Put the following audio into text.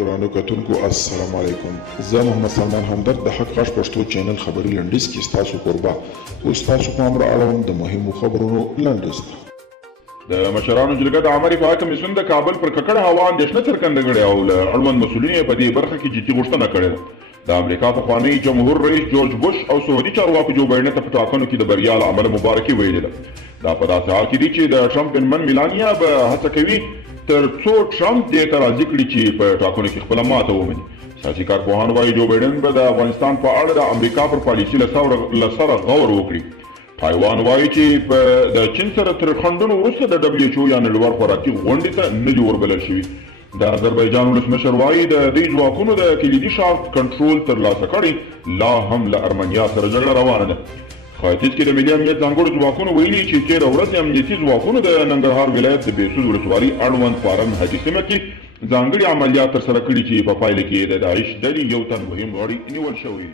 ګرانو کتونکو السلام علیکم. زه محمد سلمان همدرد د حق غږ پښتو چینل خبري لنډیز کې ستاسو قربا اوس تاسو په امر اړوند د مهمو خبرونو لنډیز. د مشرانو جرګه د عامه رفاه کمیسیون د کابل پر ککړه هوا اندېښنه څرګنده کړې او له اړوند مسؤلینو یې په دې برخه کې جدي غوښتنه کړې ده. د امریکا پخوانی جمهور رئیس جورج بوش او سعودي چارواکو جو بایډن ته په ټاکنو کې د بریا له امله مبارکي ویلې ده. دا په داسې حال کې دي چې د ټرمپ مېرمن میلانیا به هڅه کوي تر څو ټرمپ دې ته راضي کړي چې په ټاکنو کې خپله ماته ومني. سیاسي کارپوهان وایي جو بایډن به د افغانستان په اړه د امریکا پر پالیسي له سره غور وکړي. تایوان وایي چې د چین سره تر خنډونو وروسته د WHO یا نړیوال خوراکي غونډې ته نه دي وربلل شوي. د اذربایجان ولسمشر وایي د دې ځواکونو د کلیدي ښار کنټرول ترلاسه کړی لا هم له ارمنیا سره جګړه روانه ده. ختیځ کې د ملي امنیت ځانګړو ځواکونو ویلي چې تېره ورځ امنیتي ځواکونو د ننګرهار ولایت د بېسود ولسوالۍ اړوند فارم حاجي سیمه کې ځانګړي عملیات ترسره کړي چې په پایله کې د داعش ډلې یو تن مهم غړی نیول شوی.